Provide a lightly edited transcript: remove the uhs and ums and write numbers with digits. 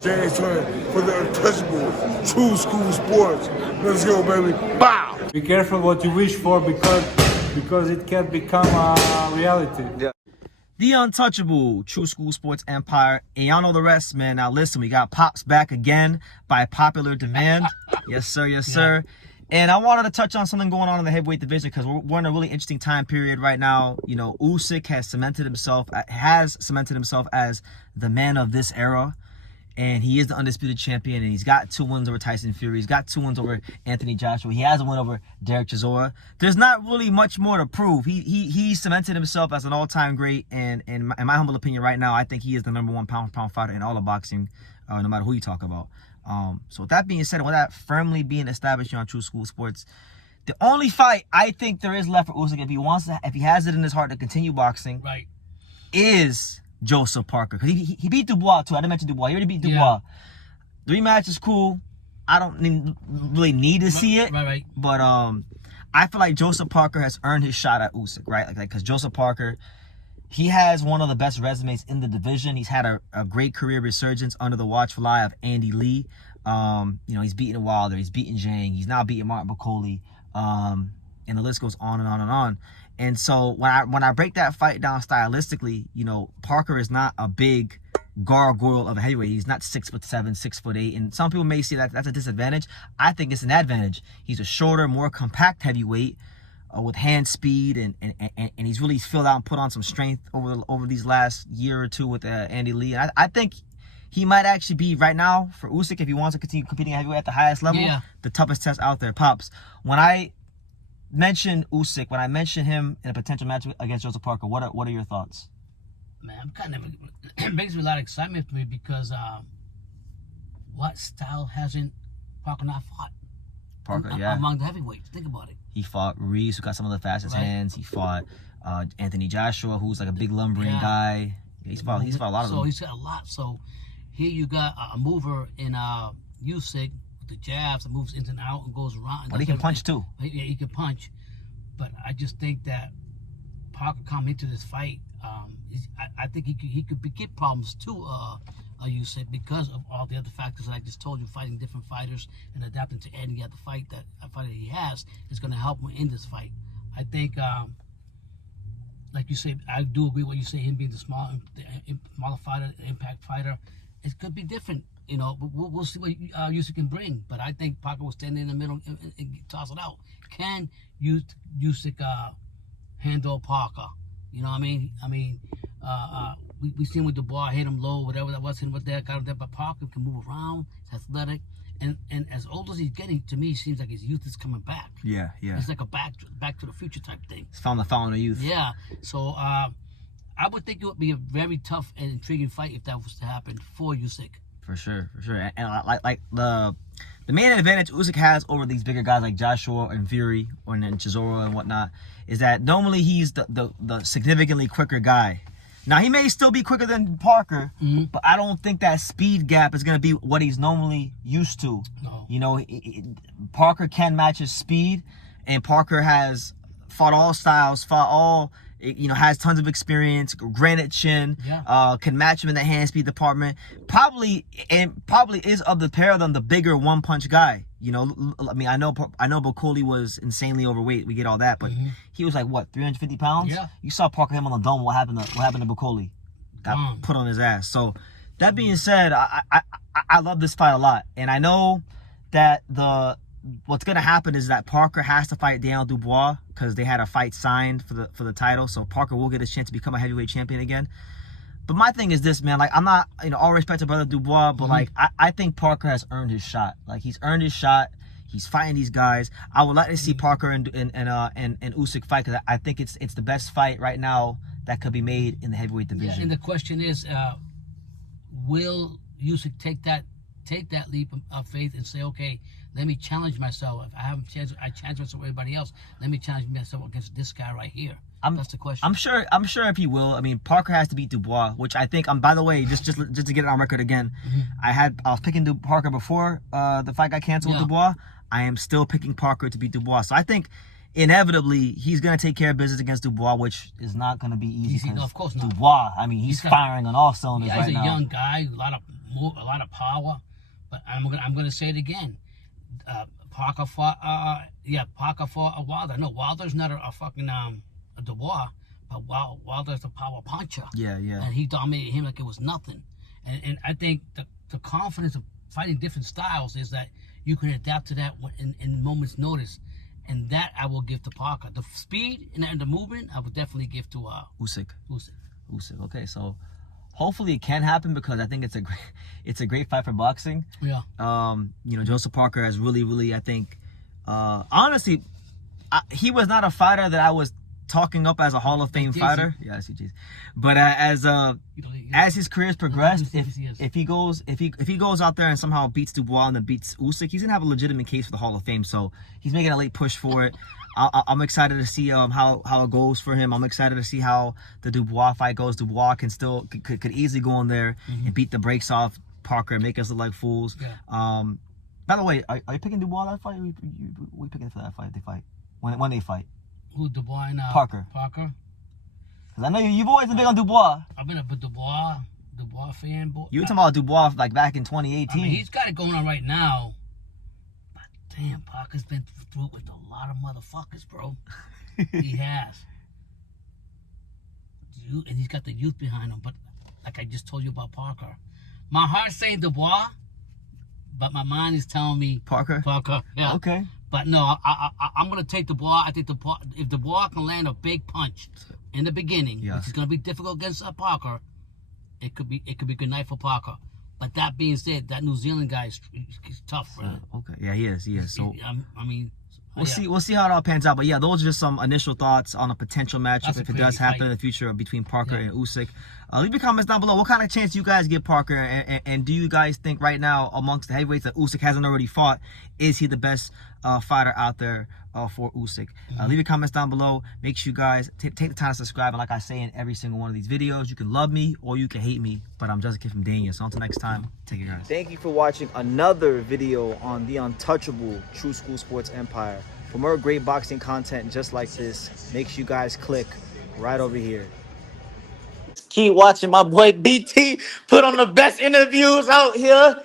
James Turner for the untouchable True School Sports. Let's go, baby. Bow! Be careful what you wish for because it can become a reality. Yeah. The untouchable True School Sports Empire. And y'all know the rest, man. Now listen, we got Pops back again by popular demand. Yes, sir. Yes, sir. And I wanted to touch on something going on in the heavyweight division because we're in a really interesting time period right now. You know, Usyk has cemented himself as the man of this era. And he is the undisputed champion, and he's got 2 wins over Tyson Fury. He's got 2 wins over Anthony Joshua. He has a win over Derek Chisora. There's not really much more to prove. He cemented himself as an all-time great, and in my humble opinion right now, I think he is the #1 pound-for-pound fighter in all of boxing, no matter who you talk about. So with that being said, with that firmly being established on True School Sports, the only fight I think there is left for Usyk, if he has it in his heart to continue boxing, right, is Joseph Parker, because he beat Dubois too. I didn't mention Dubois. He already beat Dubois. The rematch is cool. I don't really need to see it. Right. But I feel like Joseph Parker has earned his shot at Usyk, right? Like because Joseph Parker, he has one of the best resumes in the division. He's had a great career resurgence under the watchful eye of Andy Lee. You know, he's beaten Wilder. He's beaten Zhang. He's now beating Martin Bakole. And the list goes on and on and on. And so when I break that fight down stylistically, you know, Parker is not a big gargoyle of a heavyweight. He's not 6'7", 6'8", and some people may say that that's a disadvantage. I think it's an advantage. He's a shorter, more compact heavyweight with hand speed, and he's really filled out and put on some strength over these last year or two with Andy Lee. And I think he might actually be right now for Usyk, if he wants to continue competing heavyweight at the highest level, the toughest test out there. Pops, when I mention Usyk, when I mention him in a potential match against Joseph Parker, what are your thoughts? Man, I'm kind of, it makes me a lot of excitement for me because what style hasn't Parker not fought? Parker, among the heavyweights. Think about it. He fought Reeves, who got some of the fastest hands. He fought Anthony Joshua, who's like a big lumbering guy. He's fought a lot of them. So he's got a lot. So here you got a mover in Usyk, the jabs that moves in and out and goes around. But he can punch too. Yeah, he can punch. But I just think that Parker coming into this fight, I think he could get problems too, Usyk, because of all the other factors that I just told you. Fighting different fighters and adapting to any other fight that he has is going to help him in this fight. I think, like you say, I do agree with what you say. Him being the smaller fighter, the impact fighter, it could be different. You know, but we'll see what Usyk can bring. But I think Parker will stand in the middle and toss it out. Can Usyk handle Parker? You know what I mean? We seen with Dubois, hit him low, whatever that was, him with that, got him there. But Parker can move around, he's athletic. And as old as he's getting, to me, it seems like his youth is coming back. Yeah. It's like a back to the future type thing. He's found the fountain of youth. Yeah. So I would think it would be a very tough and intriguing fight if that was to happen for Usyk. For sure. And like the main advantage Usyk has over these bigger guys like Joshua and Fury or then Chisora and whatnot is that normally he's the significantly quicker guy. Now he may still be quicker than Parker, but I don't think that speed gap is going to be what he's normally used to. No. You know, Parker can match his speed, and Parker has fought all styles, has tons of experience, granite chin, can match him in the hand speed department. Probably is of the pair of them the bigger one punch guy. You know, I mean, I know Bakole was insanely overweight. We get all that, but he was like what, 350 pounds? Yeah. You saw Parker him on the dome. What happened to Bakole? Got put on his ass. So that being said, I love this fight a lot, and I know that what's gonna happen is that Parker has to fight Daniel Dubois because they had a fight signed for the title. So Parker will get a chance to become a heavyweight champion again. But my thing is this, man. Like, I'm not, all respect to brother Dubois, but like I think Parker has earned his shot. Like, he's earned his shot. He's fighting these guys. I would like to see Parker and Usyk fight because I think it's the best fight right now that could be made in the heavyweight division. Yeah, and the question is, will Usyk take that leap of faith and say, okay, let me challenge myself. If I haven't challenged myself with everybody else, let me challenge myself against this guy right here. That's the question. I'm sure if he will. I mean, Parker has to beat Dubois, which I think. By the way, just to get it on record again, I was picking Parker before the fight got canceled with Dubois. I am still picking Parker to beat Dubois. So I think inevitably he's gonna take care of business against Dubois, which is not gonna be easy. No, of course not. Dubois, I mean, he's firing on all cylinders right now. He's a young guy, a lot of power. But I'm gonna say it again. Parker fought Wilder. No, Wilder's not a fucking a Dubois, but Wilder's a power puncher. Yeah. And he dominated him like it was nothing. And I think the confidence of fighting different styles is that you can adapt to that in moments' notice. And that I will give to Parker. The speed and the movement, I would definitely give to Usyk. Usyk. Okay, so hopefully it can happen because I think it's a great fight for boxing. Yeah. Joseph Parker has really, I think, honestly, he was not a fighter that I was talking up as a Hall of Fame fighter. Yeah, I see, jeez. But as his career's progressed, if he goes out there and somehow beats Dubois and then beats Usyk, he's gonna have a legitimate case for the Hall of Fame. So he's making a late push for it. I'm excited to see how it goes for him. I'm excited to see how the Dubois fight goes. Dubois could easily go in there and beat the brakes off Parker and make us look like fools. Yeah. By the way, are you picking Dubois that fight? We picking for that fight? They fight when they fight. Who, Dubois and Parker? Parker. Because I know you've always been big on Dubois. I've been a Dubois fan. You were talking about Dubois like back in 2018. I mean, he's got it going on right now. But damn, Parker's been through it with a lot of motherfuckers, bro. He has. And he's got the youth behind him. But like I just told you about Parker, my heart's saying Dubois, but my mind is telling me Parker. Yeah. Okay. But no, I'm gonna take Dubois. I think if Dubois can land a big punch in the beginning, which is gonna be difficult against Parker, it could be a good night for Parker. But that being said, that New Zealand guy is tough, bro. Okay, yeah, he is. So I mean, we'll see how it all pans out. But yeah, those are just some initial thoughts on a potential matchup if it does happen in the future between Parker and Usyk. Leave your comments down below. What kind of chance you guys give Parker, and do you guys think right now amongst the heavyweights that Usyk hasn't already fought, is he the best fighter out there for Usyk? Leave your comments down below. Make sure you guys take the time to subscribe. And like I say in every single one of these videos, you can love me or you can hate me, but I'm just a kid from Dania. So until next time, take care, guys. Thank you for watching another video on the untouchable True School Sports Empire. For more great boxing content just like this, make sure you guys click right over here. Keep watching my boy BT put on the best interviews out here.